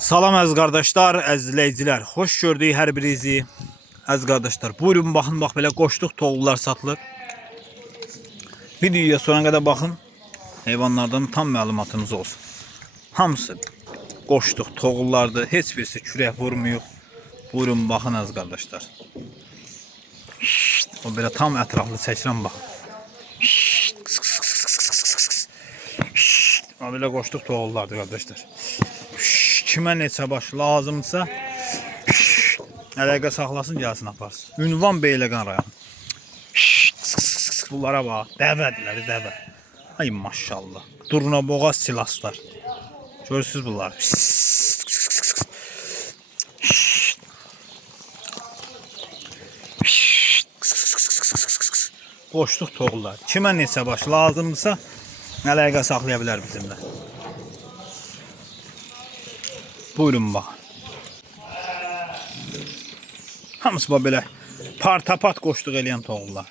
Salam əziz qardaşlar, əziz izləyicilər. Xoş gördük hər birinizi. Əziz qardaşlar, buyurun baxın, bax belə qoşduq toğullar satılır. Videoya sonuna qədər baxın. Heyvanlardan tam məlumatınız olsun. Hamısı qoşduq toğullardır. Heç birisi kürək vurmuyor. Buyurun baxın əziz qardaşlar. O belə tam ətraflı çəkirəm baxın. O belə qoşduq toğullardır qardaşlar. Kimə neçə baş lazımsa əlaqə saxlasın, gəlsin aparsın. Ünvan Beyləqan rayonu. Bunlara bax, dəvədirlər, dəvə. Ay maşallah. Durnaboğaz silaslar. Görürsünüz bunlar. Qoşduq toğullar. Kimə neçə baş lazımsa əlaqə saxlaya bilər bizimlə. Buyurun bax. Hamısı belə partapat qoşduq eləyən toğullar.